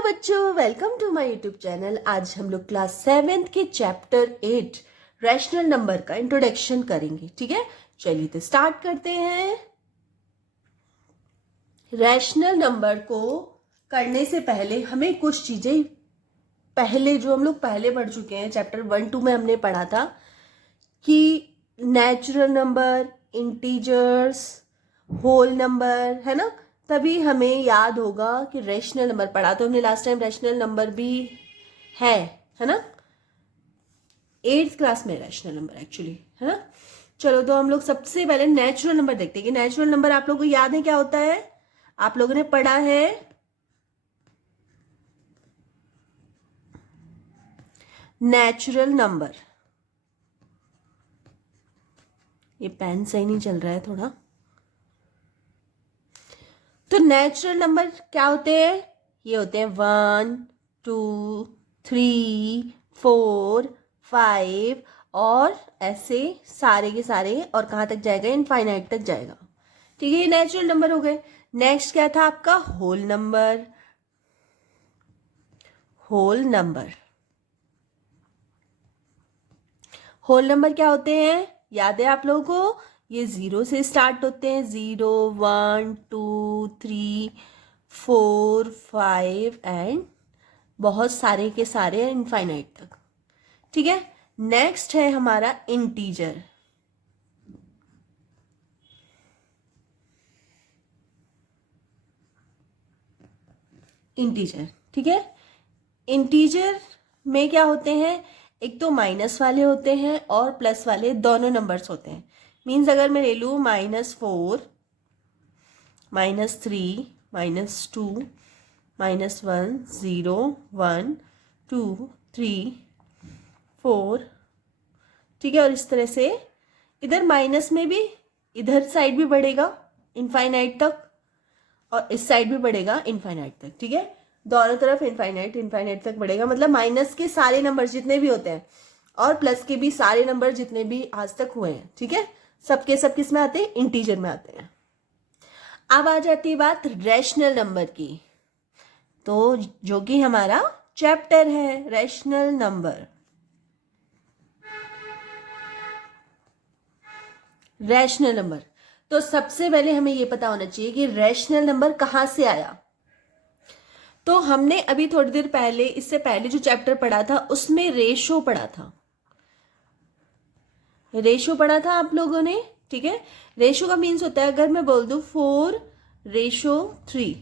Hello बच्चों, welcome to my YouTube channel. आज हम लोग क्लास 7th के चैप्टर 8 रैशनल नंबर का इंट्रोडक्शन करेंगे। ठीक है, चलिए तो स्टार्ट करते हैं। रैशनल नंबर को करने से पहले हमें कुछ चीजें जो हम लोग पहले पढ़ चुके हैं, चैप्टर 1-2 में हमने पढ़ा था कि natural number, integers, whole number, है ना। तभी हमें याद होगा कि रैशनल नंबर पढ़ा तो हमने लास्ट टाइम। रैशनल नंबर भी है ना, 8th क्लास में रैशनल नंबर एक्चुअली, है ना। चलो तो हम लोग सबसे पहले नेचुरल नंबर देखते हैं कि नेचुरल नंबर आप लोगों को याद है क्या होता है। आप लोगों ने पढ़ा है नेचुरल नंबर। ये पेन सही नहीं चल रहा है थोड़ा। तो नेचुरल नंबर क्या होते हैं? ये होते हैं 1, 2, 3, 4, 5 और ऐसे सारे के सारे। और कहाँ तक जाएगा? इनफाइनाइट तक जाएगा। ठीक है, ये नेचुरल नंबर हो गए। नेक्स्ट क्या था आपका? Whole number. Whole number whole number क्या होते हैं? याद है आप लोगों को? ये 0 से स्टार्ट होते हैं। 0, 1, 2, 3, 4, 5 एंड बहुत सारे के सारे इनफाइनाइट तक। ठीक है, नेक्स्ट है हमारा इंटीजर। इंटीजर, ठीक है। इंटीजर में क्या होते हैं? एक तो माइनस वाले होते हैं और प्लस वाले, दोनों नंबर्स होते हैं। मीन्स अगर मैं ले लूँ -4, -3, -2, -1, 0, 1, 2, 3, 4, ठीक है। और इस तरह से इधर माइनस में भी इधर साइड भी बढ़ेगा इनफाइनाइट तक और इस साइड भी बढ़ेगा इनफाइनाइट तक। ठीक है, दोनों तरफ इनफाइनाइट तक बढ़ेगा। मतलब माइनस के सारे नंबर जितने भी होते हैं और प्लस के भी सारे नंबर जितने भी आज तक हुए हैं, ठीक है, सबके सब किस में आते हैं? इंटीजर में आते हैं। अब आ जाती है बात रैशनल नंबर की, तो जो कि हमारा चैप्टर है रैशनल नंबर। रैशनल नंबर, तो सबसे पहले हमें यह पता होना चाहिए कि रैशनल नंबर कहां से आया। तो हमने अभी थोड़ी देर पहले, इससे पहले जो चैप्टर पढ़ा था उसमें रेशो पढ़ा था। रेशो पढ़ा था आप लोगों ने, ठीक है। रेशो का मीन्स होता है, अगर मैं बोल दूं 4:3,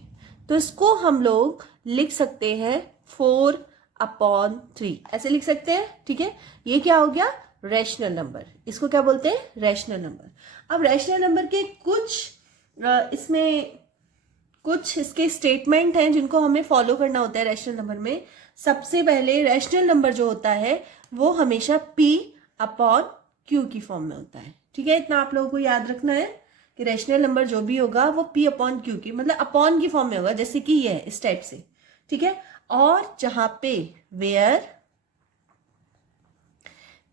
तो इसको हम लोग लिख सकते हैं 4/3, ऐसे लिख सकते हैं। ठीक है, ये क्या हो गया? Rational number. इसको क्या बोलते हैं? Rational number. अब रैशनल नंबर के इसमें कुछ इसके स्टेटमेंट हैं जिनको हमें फॉलो करना होता है रैशनल नंबर में। सबसे पहले रैशनल नंबर जो होता है वो हमेशा P/Q की फॉर्म में होता है। ठीक है, इतना आप लोगों को याद रखना है कि रैशनल नंबर जो भी होगा वो P/Q की, मतलब अपॉन की फॉर्म में होगा, जैसे कि ये है इस टाइप से। ठीक है, और जहां पे where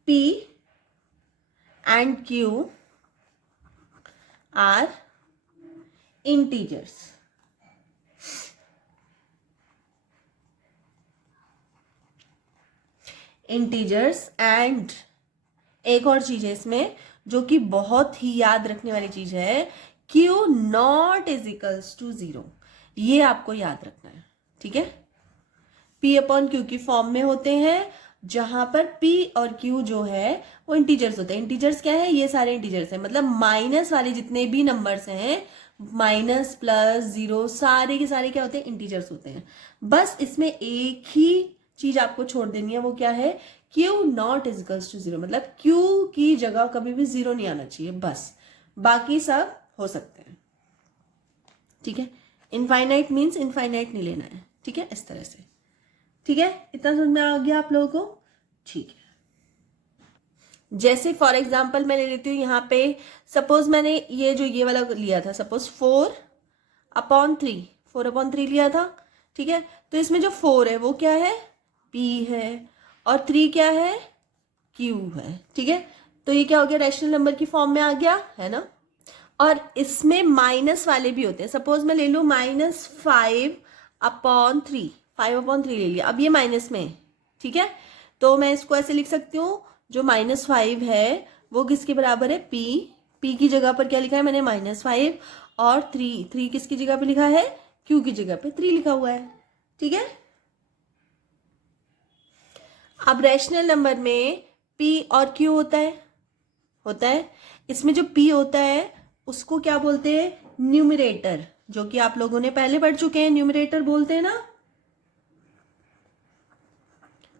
P and Q are integers. Integers and एक और चीज है इसमें जो कि बहुत ही याद रखने वाली चीज है, Q not is equals to 0। ये आपको याद रखना है। ठीक है, P/Q की फॉर्म में होते हैं, जहां पर P और Q जो है वो इंटीजर्स होते हैं। इंटीजर्स क्या है? ये सारे इंटीजर्स हैं, मतलब माइनस वाले जितने भी नंबर्स हैं, माइनस, प्लस, 0, सारे के सारे क्या होते हैं? इंटीजर्स होते हैं। बस इसमें एक ही चीज आपको छोड़ देनी है, वो क्या है? Q not is equals to 0, मतलब Q की जगह कभी भी 0 नहीं आना चाहिए, बस बाकी सब हो सकते हैं। ठीक है, इनफाइनाइट मीन्स इनफाइनाइट नहीं लेना है। ठीक है, इस तरह से। ठीक है, इतना समझ में आ गया आप लोगों को? ठीक है, जैसे फॉर एग्जाम्पल मैं ले लेती हूँ यहाँ पे, सपोज मैंने ये वाला लिया था, सपोज 4/3 लिया था। ठीक है, तो इसमें जो 4 है वो क्या है? P है, और 3 क्या है? Q है। ठीक है, तो ये क्या हो गया? रैशनल नंबर की फॉर्म में आ गया, है ना। और इसमें माइनस वाले भी होते हैं। सपोज मैं ले लूँ -5/3, 5/3 ले लिया, अब ये माइनस में है, ठीक है। तो मैं इसको ऐसे लिख सकती हूँ, जो -5 है वो किसके बराबर है, p की जगह पर क्या लिखा है मैंने, -5, और 3 किसकी जगह पे लिखा है, q की जगह पे 3 लिखा हुआ है, ठीक है। अब रैशनल नंबर में p और q होता है। इसमें जो p होता है उसको क्या बोलते हैं, न्यूमरेटर, जो कि आप लोगों ने पहले पढ़ चुके हैं, न्यूमरेटर बोलते हैं ना,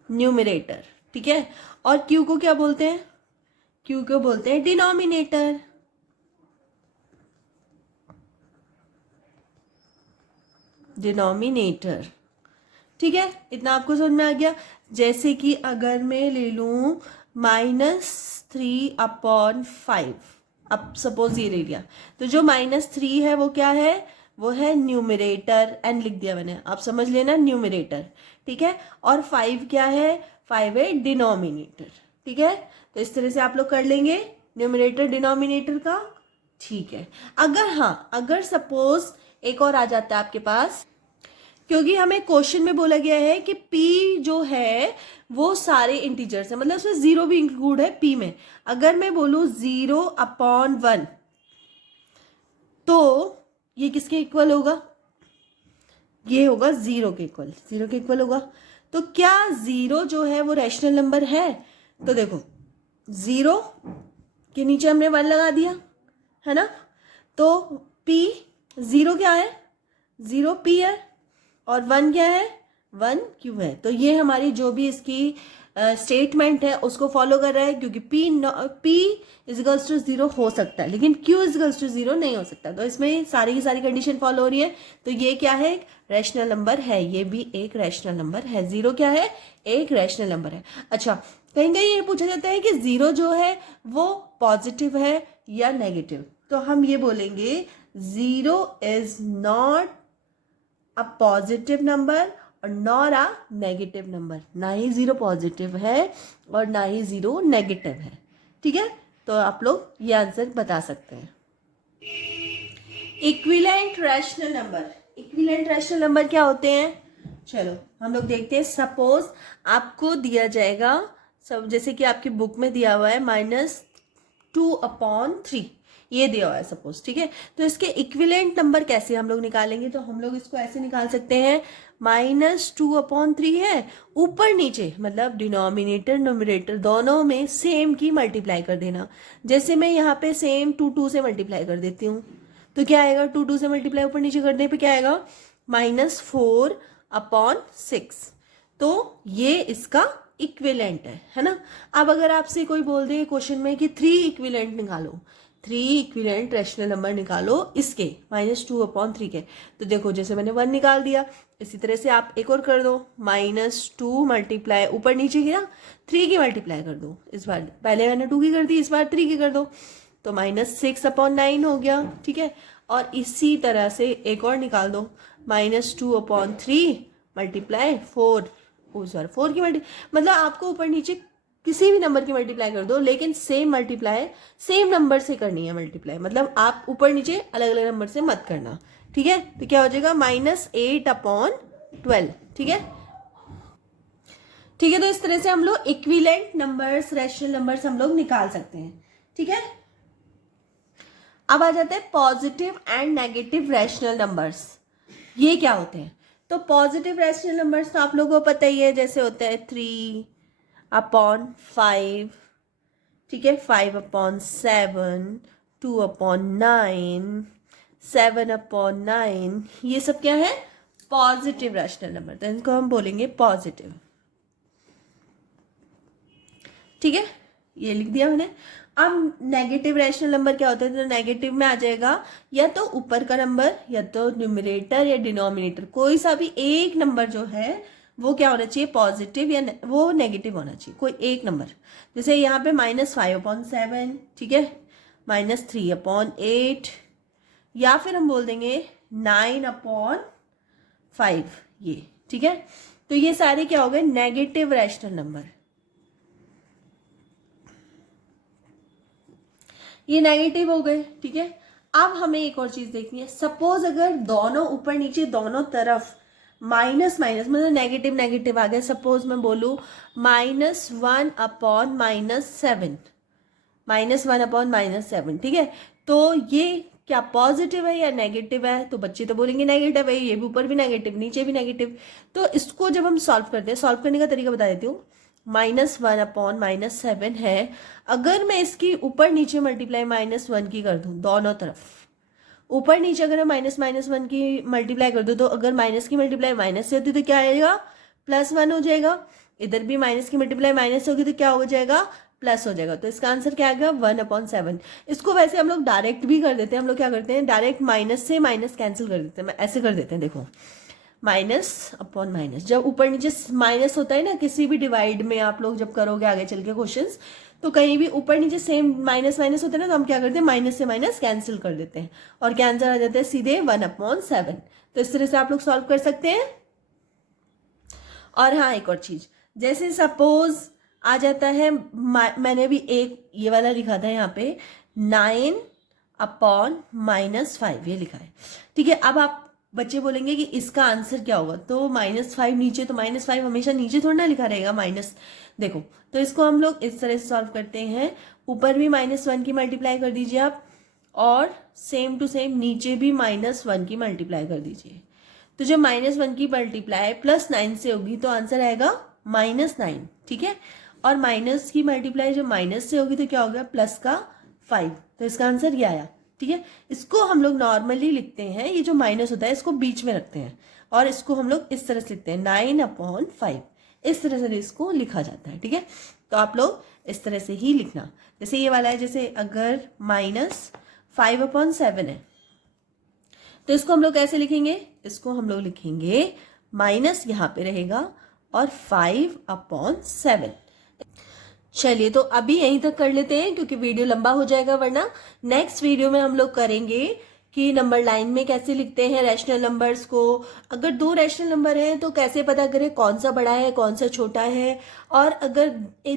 न्यूमरेटर, ठीक है। और q को क्या बोलते हैं, q को बोलते हैं डिनोमिनेटर, डिनोमिनेटर, ठीक है। इतना आपको समझ में आ गया। जैसे कि अगर मैं ले लूं -3/5, अब सपोज ये ले लिया, तो जो -3 है वो क्या है, वो है न्यूमरेटर, एन लिख दिया मैंने, आप समझ लेना न्यूमरेटर, ठीक है। और 5 क्या है, 5 है डिनोमिनेटर, ठीक है। तो इस तरह से आप लोग कर लेंगे न्यूमरेटर डिनोमिनेटर का, ठीक है। अगर सपोज एक और आ जाता है आपके पास, क्योंकि हमें क्वेश्चन में बोला गया है कि p जो है वो सारे इंटीजर्स है, मतलब उसमें 0 भी इंक्लूड है p में। अगर मैं बोलूं 0/1, तो ये किसके इक्वल होगा, ये होगा 0 के इक्वल, 0 के इक्वल होगा। तो क्या 0 जो है वो रैशनल नंबर है, तो देखो 0 के नीचे हमने 1 लगा दिया, है ना। तो p 0 क्या है, 0 p है, और 1 क्या है, 1 q है। तो ये हमारी जो भी इसकी स्टेटमेंट है उसको फॉलो कर रहा है, क्योंकि p इजिकल्स टू 0 हो सकता है, लेकिन q इजिकल्स टू 0 नहीं हो सकता। तो इसमें सारी की सारी कंडीशन फॉलो हो रही है। तो ये क्या है, एक रैशनल नंबर है, ये भी एक रैशनल नंबर है, 0 क्या है, एक रैशनल नंबर है। अच्छा, कहीं कहीं ये पूछा जाता है कि 0 जो है वो पॉजिटिव है या नेगेटिव, तो हम ये बोलेंगे 0 is not a positive number और नॉर अ नेगेटिव नंबर, ना ही 0 पॉजिटिव है और ना ही 0 नेगेटिव है, ठीक है। तो आप लोग ये आंसर बता सकते हैं। Equivalent rational number, equivalent rational number क्या होते हैं, चलो हम लोग देखते हैं। सपोज आपको दिया जाएगा, सब जैसे कि आपकी बुक में दिया हुआ है -2/3, ये दिया हुआ है सपोज, ठीक है। तो इसके इक्विवेलेंट नंबर कैसे हम लोग निकालेंगे, तो हम लोग इसको ऐसे निकाल सकते हैं, -2/3 है, ऊपर नीचे मतलब डिनोमिनेटर न्यूमरेटर दोनों में सेम की मल्टीप्लाई कर देना। जैसे मैं यहाँ पे सेम 2 से मल्टीप्लाई कर देती हूँ, तो क्या आएगा, 2 से मल्टीप्लाई ऊपर नीचे करने पे क्या आएगा, -4/6। तो ये इसका इक्विवेलेंट है ना। अब अगर आपसे कोई बोल दे क्वेश्चन में कि 3 इक्विवेलेंट निकालो, 3 इक्विवेलेंट रैशनल नंबर निकालो इसके -2/3 के, तो देखो जैसे मैंने 1 निकाल दिया, इसी तरह से आप एक और कर दो, -2 मल्टीप्लाई ऊपर नीचे किया, 3 की मल्टीप्लाई कर दो, इस बार पहले मैंने 2 की कर दी, इस बार 3 की कर दो, तो -6/9 हो गया, ठीक है। और इसी तरह से एक और निकाल दो, -2/3 मल्टीप्लाई 4, सॉरी 4 की मतलब आपको ऊपर नीचे किसी भी नंबर की मल्टीप्लाई कर दो, लेकिन सेम मल्टीप्लाई सेम नंबर से करनी है मल्टीप्लाई, मतलब आप ऊपर नीचे अलग अलग नंबर से मत करना, ठीक है। तो क्या हो जाएगा, -8/12, ठीक है। ठीक है, तो इस तरह से हम लोग इक्विवेलेंट नंबर्स, रैशनल नंबर्स हम लोग निकाल सकते हैं, ठीक है। अब आ जाते हैं positive and negative rational numbers, ये क्या होते हैं। तो पॉजिटिव रैशनल नंबर्स तो आप लोगों को पता ही है, जैसे होता है 3/5, ठीक है, 5/7, 2/9, 7/9, ये सब क्या है, पॉजिटिव रैशनल नंबर, तो इनको हम बोलेंगे पॉजिटिव, ठीक है, ये लिख दिया मैंने। अब नेगेटिव रैशनल नंबर क्या होता है, तो नेगेटिव में आ जाएगा या तो ऊपर का नंबर, या तो न्यूमरेटर या डिनोमिनेटर, कोई सा भी एक नंबर जो है वो क्या होना चाहिए, पॉजिटिव या वो नेगेटिव होना चाहिए, कोई एक नंबर। जैसे यहाँ पे -5/7, ठीक है, -3/8, या फिर हम बोल देंगे 9/5, ये ठीक है। तो ये सारे क्या हो गए, नेगेटिव रैशनल नंबर, ये नेगेटिव हो गए, ठीक है। अब हमें एक और चीज देखनी है, सपोज अगर दोनों ऊपर नीचे दोनों तरफ माइनस माइनस मतलब नेगेटिव नेगेटिव आ गया। सपोज मैं बोलूँ -1/-7, -1/-7, ठीक है। तो ये क्या पॉजिटिव है या नेगेटिव है? तो बच्चे तो बोलेंगे नेगेटिव है, ये भी ऊपर भी नेगेटिव नीचे भी नेगेटिव। तो इसको जब हम सॉल्व करते हैं, सॉल्व करने का तरीका बता देती हूँ। -1/-7 है, अगर मैं इसकी ऊपर नीचे मल्टीप्लाई -1 की कर दूं दोनों तरफ, ऊपर नीचे अगर मैं -1 की मल्टीप्लाई कर दूं, तो अगर माइनस की मल्टीप्लाई माइनस से होती तो क्या आएगा? +1 हो जाएगा। इधर भी माइनस की मल्टीप्लाई माइनस से होगी तो क्या हो जाएगा? प्लस हो जाएगा। तो इसका आंसर क्या आएगा? 1/7। इसको वैसे हम लोग डायरेक्ट भी कर देते हैं। हम लोग क्या करते हैं, डायरेक्ट माइनस से माइनस कैंसिल कर देते हैं। मैं ऐसे कर देते हैं, देखो -/-। जब ऊपर नीचे माइनस होता है ना किसी भी डिवाइड में, आप लोग जब करोगे आगे चल के क्वेश्चंस, तो कहीं भी ऊपर नीचे सेम माइनस माइनस होता है ना, तो हम क्या करते हैं, माइनस से माइनस कैंसिल कर देते हैं और क्या आंसर आ जाता है? सीधे 1/7। तो इस तरह से आप लोग सॉल्व कर सकते हैं। और हाँ, एक और चीज, जैसे सपोज आ जाता है, मैंने भी एक ये वाला लिखा था यहाँ पे 9/-5 ये लिखा है, ठीक है। अब आप बच्चे बोलेंगे कि इसका आंसर क्या होगा? तो -5 नीचे, तो -5 हमेशा नीचे थोड़ा ना लिखा रहेगा माइनस। देखो, तो इसको हम लोग इस तरह से सॉल्व करते हैं। ऊपर भी -1 की मल्टीप्लाई कर दीजिए आप, और सेम टू सेम नीचे भी -1 की मल्टीप्लाई कर दीजिए। तो जब -1 की मल्टीप्लाई +9 से होगी तो आंसर आएगा -9, ठीक है। और माइनस की मल्टीप्लाई जब माइनस से होगी तो क्या हो गया? +5। तो इसका आंसर ये आया, ठीक है। इसको हम लोग नॉर्मली लिखते हैं, ये जो माइनस होता है इसको बीच में रखते हैं और इसको हम लोग इस तरह से लिखते हैं 9/5। इस तरह से इसको लिखा जाता है, ठीक है। तो आप लोग इस तरह से ही लिखना। जैसे ये वाला है, जैसे अगर -5/7 है तो इसको हम लोग कैसे लिखेंगे? इसको हम लोग लिखेंगे माइनस यहाँ पे रहेगा और 5/7। चलिए, तो अभी यहीं तक कर लेते हैं क्योंकि वीडियो लंबा हो जाएगा, वरना नेक्स्ट वीडियो में हम लोग करेंगे कि नंबर लाइन में कैसे लिखते हैं रैशनल नंबर्स को। अगर 2 रैशनल नंबर हैं तो कैसे पता करें कौन सा बड़ा है कौन सा छोटा है, और अगर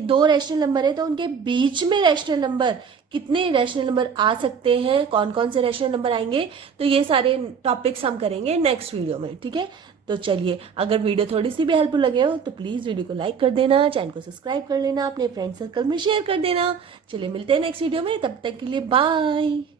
2 रैशनल नंबर है तो उनके बीच में रैशनल नंबर, कितने रैशनल नंबर आ सकते हैं, कौन कौन से रैशनल नंबर आएंगे। तो ये सारे टॉपिक्स हम करेंगे नेक्स्ट वीडियो में, ठीक है। तो चलिए, अगर वीडियो थोड़ी सी भी हेल्पफुल लगे हो तो प्लीज़ वीडियो को लाइक कर देना, चैनल को सब्सक्राइब कर लेना, अपने फ्रेंड सर्कल में शेयर कर देना। चलिए, मिलते हैं नेक्स्ट वीडियो में, तब तक के लिए बाय।